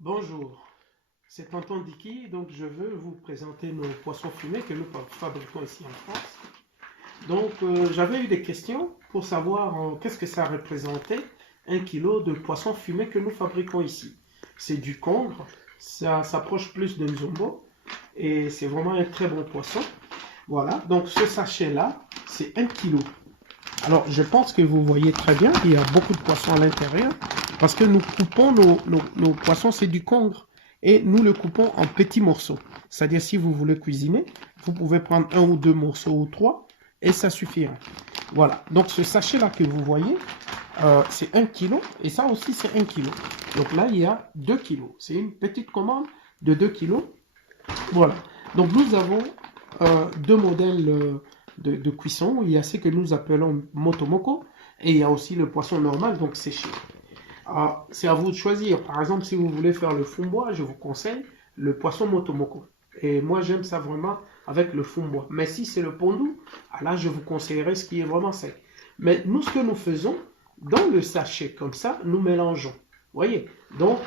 Bonjour, c'est Tonton Dicky, donc je veux vous présenter nos poissons fumés que nous fabriquons ici en France. Donc j'avais eu des questions pour savoir qu'est-ce que ça représentait 1 kilo de poisson fumé que nous fabriquons ici. C'est du congre, ça s'approche plus de Nzombo et c'est vraiment un très bon poisson. Voilà, donc ce sachet-là, c'est 1 kilo. Alors je pense que vous voyez très bien, il y a beaucoup de poissons à l'intérieur parce que nous coupons nos poissons, c'est du congre. Et nous le coupons en petits morceaux. C'est-à-dire, si vous voulez cuisiner, vous pouvez prendre 1 ou 2 morceaux ou 3 et ça suffira. Voilà. Donc, ce sachet-là que vous voyez, c'est 1 kilo. Et ça aussi, c'est 1 kilo. Donc là, il y a 2 kilos. C'est une petite commande de 2 kilos. Voilà. Donc, nous avons deux modèles de cuisson. Il y a ce que nous appelons motomoko et il y a aussi le poisson normal, donc séché. C'est à vous de choisir. Par exemple, si vous voulez faire le fumbois, je vous conseille le poisson motomoko. Et moi, j'aime ça vraiment avec le fumbois. Mais si c'est le pondu, là, je vous conseillerais ce qui est vraiment sec. Mais nous, ce que nous faisons, dans le sachet, comme ça, nous mélangeons. Voyez. Donc,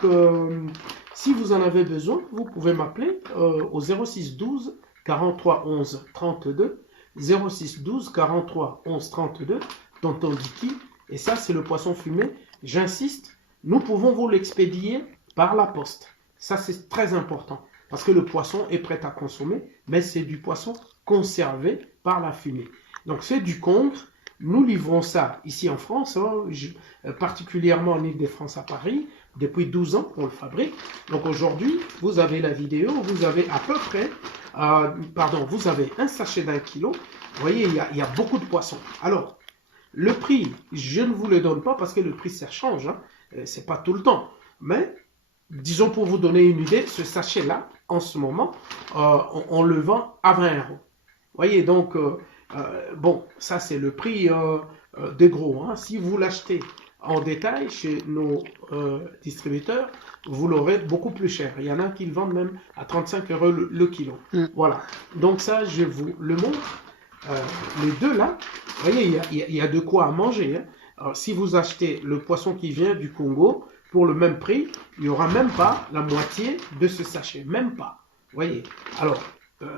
si vous en avez besoin, vous pouvez m'appeler au 06 12 43 11 32. 06 12 43 11 32, Tonton Dicky. Et ça, c'est le poisson fumé. J'insiste, nous pouvons vous l'expédier par la poste. Ça, c'est très important. Parce que le poisson est prêt à consommer, mais c'est du poisson conservé par la fumée. Donc, c'est du congre. Nous livrons ça ici en France, particulièrement en Ile-de-France à Paris. Depuis 12 ans, on le fabrique. Donc, aujourd'hui, vous avez la vidéo. Vous avez à peu près, vous avez un sachet d'1 kilo. Vous voyez, il y a beaucoup de poissons. Alors, le prix, je ne vous le donne pas parce que le prix, ça change. C'est pas tout le temps. Mais, disons pour vous donner une idée, ce sachet-là, en ce moment, on le vend à 20 euros. Vous voyez, donc, bon, ça c'est le prix de gros. Si vous l'achetez en détail chez nos distributeurs, vous l'aurez beaucoup plus cher. Il y en a qui le vendent même à 35 euros le kilo. Voilà. Donc ça, je vous le montre. Les deux là, vous voyez, il y a de quoi à manger. Alors, si vous achetez le poisson qui vient du Congo, pour le même prix, il n'y aura même pas la moitié de ce sachet. Même pas. Vous voyez. Alors,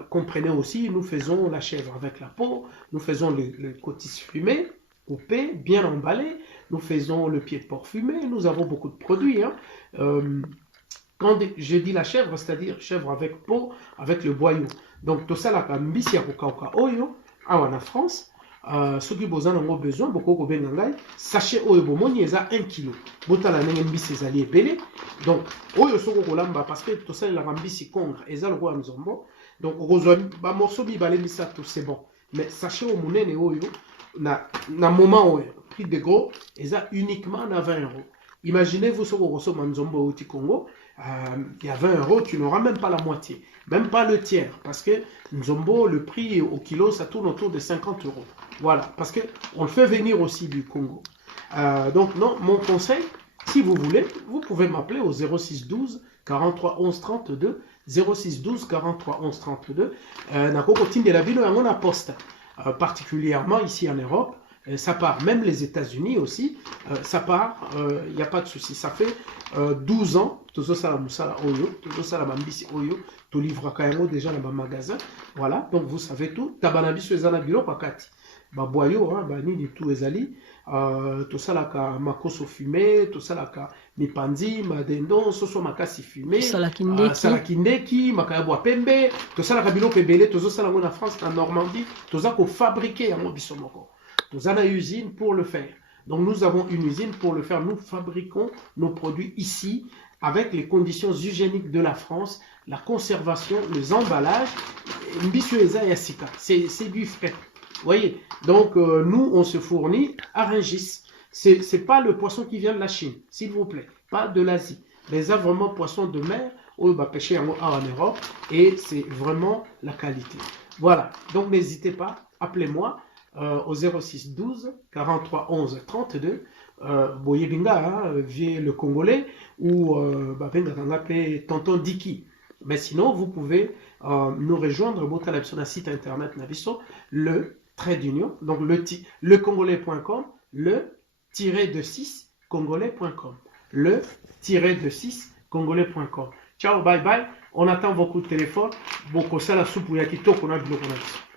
comprenez aussi, nous faisons la chèvre avec la peau, nous faisons le côtis fumé, coupé, bien emballé, nous faisons le pied de porc fumé, nous avons beaucoup de produits. Quand je dis la chèvre, c'est-à-dire chèvre avec peau, avec le boyau. Donc, tout ça, la mbisi ya kokauka oyo, en France, ceux qui ont besoin, beaucoup de sachet oyo bomoni eza 1 kilo. Botala nenge mbisi ezali ebele. Donc, oyo soko kolamba parce que tout ça la mbisi congre eza le roi Nzombo. Donc, ba morceau mibale misato c'est bon. Mais sachet au monene oyo na moment oyo prix de gros eza uniquement na 20 euros. Imaginez-vous ce que vous Nzombo au Congo, il y a 20 euros, tu n'auras même pas la moitié, même pas le tiers, parce que Nzombo, le prix au kilo, ça tourne autour de 50 euros. Voilà, parce qu'on le fait venir aussi du Congo. Donc, non, mon conseil, si vous voulez, vous pouvez m'appeler au 06 12 43 11 32, 06 12 43 11 32. Nakoko tindela bino yango na poste, particulièrement ici en Europe. Ça part, même les États-Unis aussi, ça part, il n'y a pas de souci. Ça fait 12 ans, tout ça la musala oyo, tout ça la mambisi oyo, tout livre kaimo déjà dans le magasin. Voilà, donc vous savez tout. Tabanabiso ezana bilo pakati. Ba boyo, ba nini tout ezali. Tout ça la ka makoso fumé, tout ça la ka mipandi, madendon, soso makasi fumé, salakindeki, makayabo pembe, tout ça la ka bilo pebele, tout ça la en France, en Normandie, tout ça ko fabriquer en bisomoko. Nous avons une usine pour le faire. Donc nous avons une usine pour le faire. Nous fabriquons nos produits ici avec les conditions hygiéniques de la France, la conservation, les emballages. C'est du frais. Vous voyez. Donc nous, on se fournit à Rungis. C'est pas le poisson qui vient de la Chine, s'il vous plaît. Pas de l'Asie. Mais ça, vraiment, poisson de mer, on va pêcher en Europe. Et c'est vraiment la qualité. Voilà. Donc n'hésitez pas, appelez-moi. Au 06 12 43 11 32 Boyebinga, le Congolais ou Tonton Dicky. Mais sinon, vous pouvez nous rejoindre sur le site internet Naviso, le trait d'union, donc le congolais.com, le-de-6 congolais.com, le-de-6 congolais.com. Ciao, bye bye. On attend vos coups de téléphone. Boko sala soupu ya kitoko na biloko na biso.